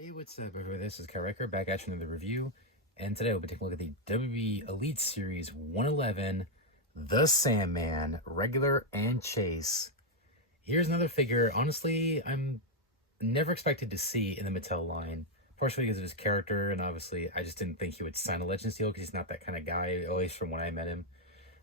Hey, what's up, everybody? This is Kyle Riker, back at you with the review, and today we'll be taking a look at the WWE Elite Series 111, the Sandman, regular and chase. Here's another figure, honestly, I'm never expected to see in the Mattel line, partially because of his character, and obviously I just didn't think he would sign a Legends deal because he's not that kind of guy, at least from when I met him.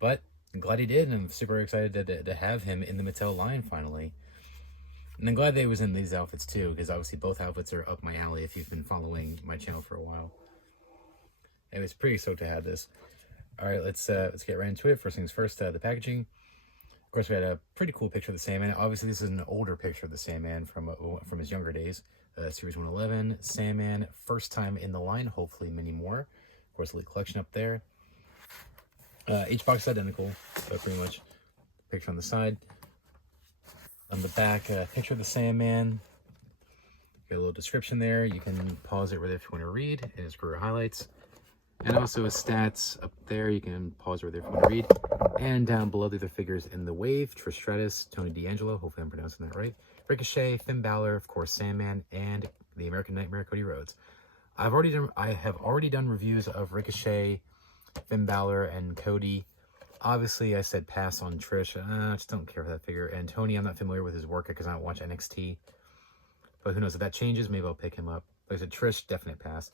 But I'm glad he did, and I'm super excited to have him in the Mattel line finally. And I'm glad they was in these outfits too, because obviously both outfits are up my alley if you've been following my channel for a while. And it's pretty stoked to have this. All right, let's get right into it. First things first, the packaging. Of course, we had a pretty cool picture of the Sandman. Obviously, this is an older picture of the Sandman from his younger days. Series 111, Sandman, first time in the line, hopefully many more. Of course, Elite Collection up there. Each box is identical, but pretty much picture on the side. On the back, picture of the Sandman. Got a little description there. You can pause it right if you want to read, and his career highlights. And also his stats up there. You can pause right there if you want to read. And down below the other figures in the wave: Trish Stratus, Tony D'Angelo, hopefully I'm pronouncing that right, Ricochet, Finn Balor, of course Sandman, and the American Nightmare, Cody Rhodes. I have already done reviews of Ricochet, Finn Balor, and Cody. Obviously, I said pass on Trish. I just don't care for that figure. And Tony, I'm not familiar with his work because I don't watch NXT. But who knows, if that changes, maybe I'll pick him up. Like I said, Trish, definite pass.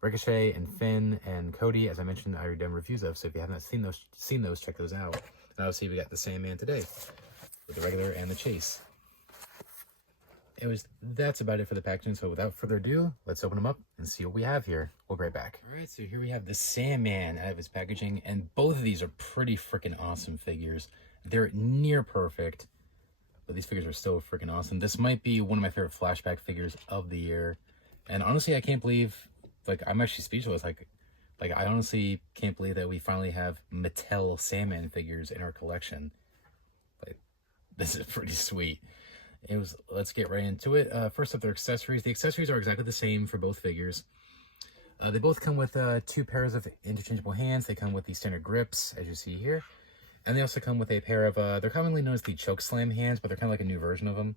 Ricochet and Finn and Cody, as I mentioned, I already done reviews of. So if you haven't seen those, check those out. And obviously, we got the Sandman today with the regular and the chase. That's about it for the packaging. So without further ado, let's open them up and see what we have here. We'll be right back. All right, so here we have the Sandman out of his packaging, and both of these are pretty freaking awesome figures. They're near perfect, but these figures are still freaking awesome. This might be one of my favorite flashback figures of the year, and honestly, I can't believe, like, I'm actually speechless. Like I honestly can't believe that we finally have Mattel Sandman figures in our collection. Like, this is pretty sweet. Let's get right into it. First up, their accessories. The accessories are exactly the same for both figures. They both come with 2 pairs of interchangeable hands. They come with the standard grips, as you see here. And they also come with a pair of, they're commonly known as the choke slam hands, but they're kind of like a new version of them.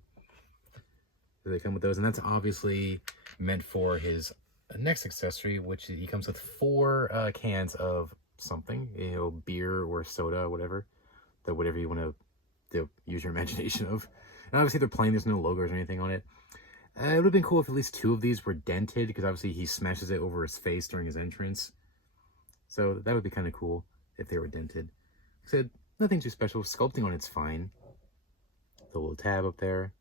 So they come with those, and that's obviously meant for his next accessory, which he comes with 4 cans of something, beer or soda, whatever you want to use your imagination of. And obviously they're plain, there's no logos or anything on it. It would have been cool if at least 2 of these were dented, because obviously he smashes it over his face during his entrance. So that would be kind of cool if they were dented. Like I said, nothing too special. Sculpting on it's fine. The little tab up there.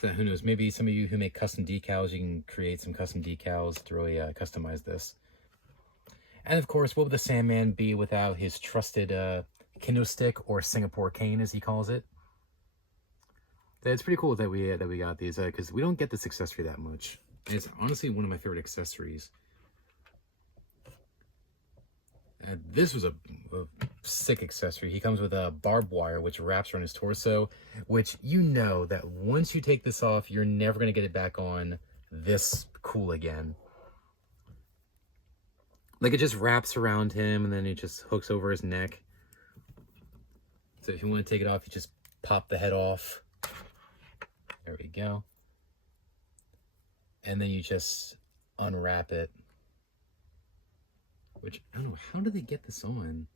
So who knows, maybe some of you who make custom decals, you can create some custom decals to really customize this. And of course, what would the Sandman be without his trusted kendo stick, or Singapore cane as he calls it? It's pretty cool that we got these, because we don't get this accessory that much. And it's honestly one of my favorite accessories. This was a sick accessory. He comes with a barbed wire which wraps around his torso, which you know that once you take this off, you're never going to get it back on this cool again. Like, it just wraps around him and then it just hooks over his neck. So if you want to take it off, you just pop the head off. There we go. And then you just unwrap it. Which, I don't know, how did they get this on?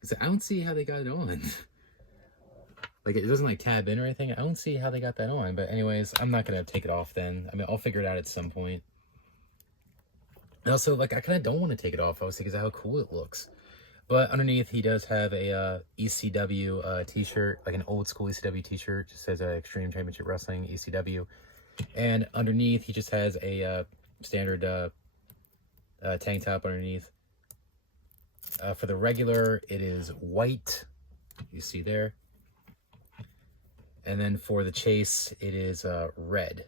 Because I don't see how they got it on. Like, it doesn't, like, tab in or anything. I don't see how they got that on. But anyways, I'm not going to take it off then. I mean, I'll figure it out at some point. And also, like, I kind of don't want to take it off, obviously, because of how cool it looks. But underneath, he does have a ECW t-shirt, like an old school ECW t-shirt. Just says Extreme Championship Wrestling, ECW. And underneath, he just has a standard tank top underneath. For the regular, it is white. You see there. And then for the chase, it is red.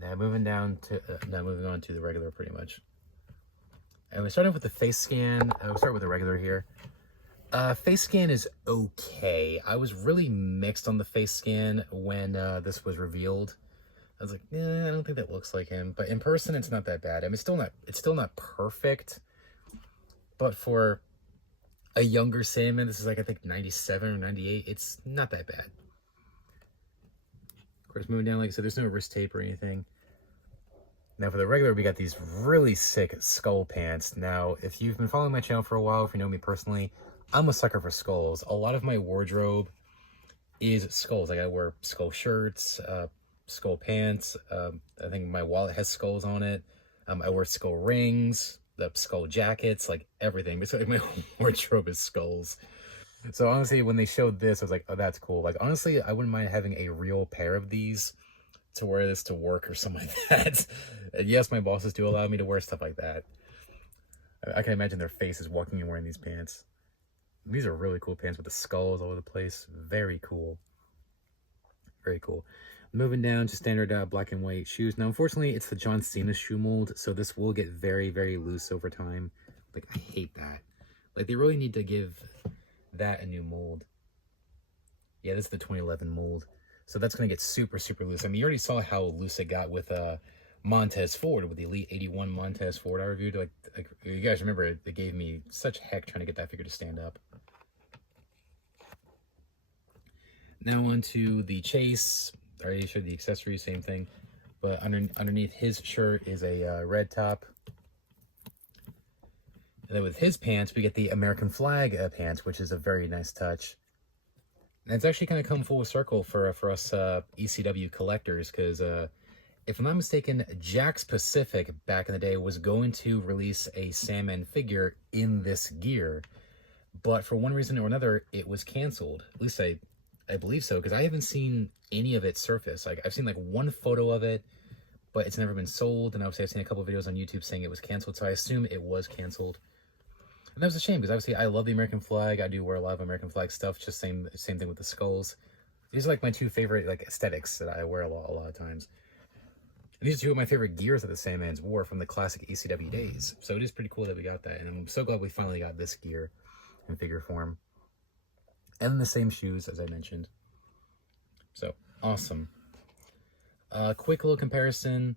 Now moving on to the regular, pretty much. And we start off with the face scan. We'll start with the regular here. Face scan is okay. I was really mixed on the face scan when this was revealed. I was like, I don't think that looks like him. But in person, it's not that bad. I mean, it's still not perfect. But for a younger Sandman. This is like, I think, 97 or 98. It's not that bad. Of course, moving down, like I said, there's no wrist tape or anything. Now for the regular, we got these really sick skull pants. Now, if you've been following my channel for a while, if you know me personally, I'm a sucker for skulls. A lot of my wardrobe is skulls. Like I wear skull shirts, skull pants. I think my wallet has skulls on it. I wear skull rings, the skull jackets, like everything. Basically, my wardrobe is skulls. So honestly, when they showed this, I was like, oh, that's cool. Like honestly, I wouldn't mind having a real pair of these to wear this to work or something like that. And yes, my bosses do allow me to wear stuff like that. I can imagine their faces walking and wearing these pants. These are really cool pants with the skulls all over the place. Very cool. Very cool. Moving down to standard black and white shoes. Now, unfortunately, it's the John Cena shoe mold, so this will get very, very loose over time. Like, I hate that. Like, they really need to give that a new mold. Yeah, this is the 2011 mold. So that's going to get super, super loose. I mean, you already saw how loose it got with Montez Ford, with the Elite 81 Montez Ford I reviewed. Like you guys remember, it gave me such heck trying to get that figure to stand up. Now on to the chase. I already showed the accessories, same thing. But underneath his shirt is a red top. And then with his pants, we get the American flag pants, which is a very nice touch. And it's actually kind of come full circle for us ECW collectors, because if I'm not mistaken, Jakks Pacific back in the day was going to release a Sandman figure in this gear, but for one reason or another, it was canceled. At least I believe so, because I haven't seen any of it surface. Like I've seen like one photo of it, but it's never been sold. And obviously I've seen a couple of videos on YouTube saying it was canceled, so I assume it was canceled. And that was a shame, because obviously I love the American flag. I do wear a lot of American flag stuff. Just same thing with the skulls. These are like my two favorite like aesthetics that I wear a lot of times. And these are two of my favorite gears that the Sandman's wore from the classic ECW days. So it is pretty cool that we got that, and I'm so glad we finally got this gear in figure form. And the same shoes as I mentioned. So awesome. Quick little comparison.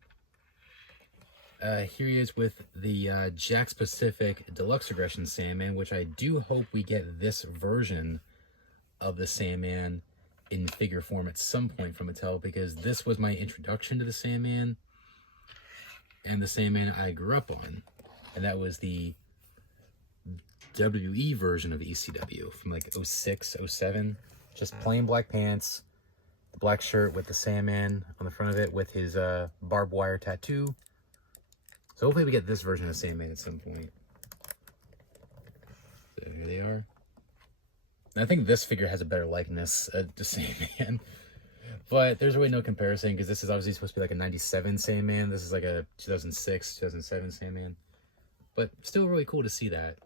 Here he is with the Jakks Pacific Deluxe Aggression Sandman, which I do hope we get this version of the Sandman in figure form at some point from Mattel, because this was my introduction to the Sandman and the Sandman I grew up on, and that was the WWE version of ECW from like 06, 07. Just plain black pants, the black shirt with the Sandman on the front of it with his barbed wire tattoo. So hopefully we get this version of Sandman at some point. So here they are. And I think this figure has a better likeness to Sandman. But there's really no comparison, because this is obviously supposed to be like a 97 Sandman. This is like a 2006, 2007 Sandman. But still really cool to see that.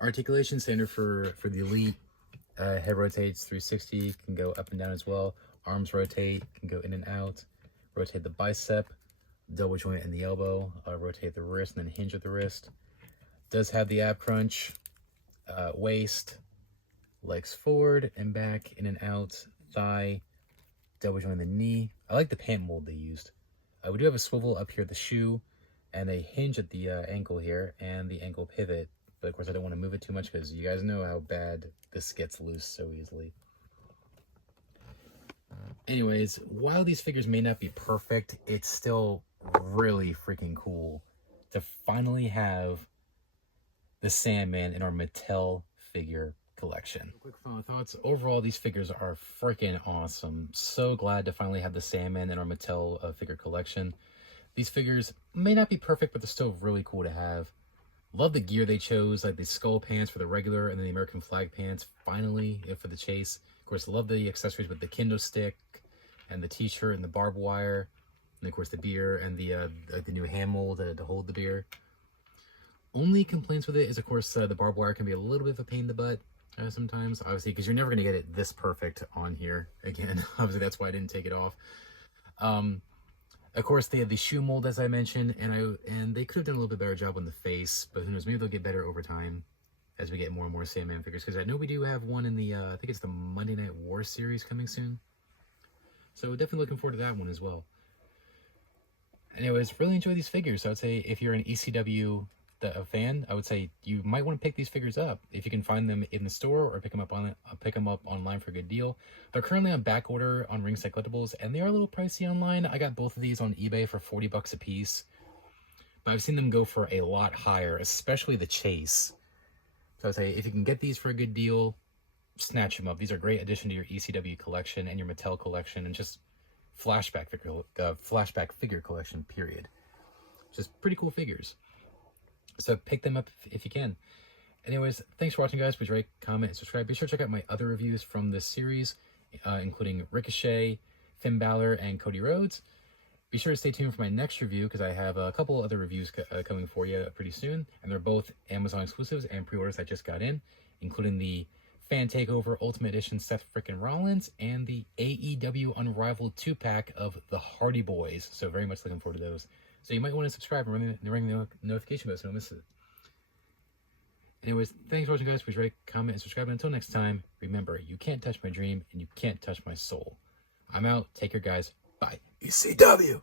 Articulation standard for the Elite. Head rotates 360, can go up and down as well. Arms rotate, can go in and out. Rotate the bicep, double joint in the elbow, rotate the wrist, and then hinge at the wrist. Does have the ab crunch, waist, legs forward and back, in and out, thigh, double joint in the knee. I like the pant mold they used. We do have a swivel up here at the shoe, and a hinge at the ankle here, and the ankle pivot. But of course I don't want to move it too much, because you guys know how bad this gets loose so easily. Anyways, while these figures may not be perfect, it's still really freaking cool to finally have the Sandman in our Mattel figure collection. Quick final thoughts. Overall, these figures are freaking awesome. So glad to finally have the Sandman in our Mattel figure collection. These figures may not be perfect, but they're still really cool to have. Love the gear they chose, like the skull pants for the regular, and then the American flag pants, finally, for the chase. Of course, love the accessories with the kendo stick, and the t-shirt, and the barbed wire, and of course the beer, and the new hand mold to hold the beer. Only complaints with it is, of course, the barbed wire can be a little bit of a pain in the butt sometimes, obviously, because you're never going to get it this perfect on here again. Obviously, that's why I didn't take it off. Of course, they had the shoe mold, as I mentioned, and they could have done a little bit better job on the face, but who knows, maybe they'll get better over time as we get more and more Sandman figures, because I know we do have one in the, I think it's the Monday Night War series coming soon. So definitely looking forward to that one as well. Anyways, really enjoy these figures. So I'd say if you're an ECW a fan, I would say you might want to pick these figures up if you can find them in the store or pick them up online for a good deal. They're currently on back order on Ringside Collectibles, and they are a little pricey online. I got both of these on eBay for $40 a piece, but I've seen them go for a lot higher, especially the Chase. So I'd say if you can get these for a good deal, snatch them up. These are a great addition to your ECW collection and your Mattel collection, and just flashback figure collection, period. Just pretty cool figures. So pick them up if you can. Anyways, thanks for watching, guys. Please rate, comment, and subscribe. Be sure to check out my other reviews from this series, including Ricochet, Finn Balor, and Cody Rhodes. Be sure to stay tuned for my next review, because I have a couple other reviews coming for you pretty soon, and they're both Amazon exclusives and pre-orders I just got in, including the Fan Takeover Ultimate Edition Seth frickin' Rollins and the AEW Unrivaled 2-pack of the Hardy Boys. So very much looking forward to those. So you might want to subscribe and ring the notification bell so you don't miss it. Anyways, thanks for watching, guys. Please rate, comment, and subscribe. And until next time, remember, you can't touch my dream and you can't touch my soul. I'm out. Take care, guys. Bye. ECW!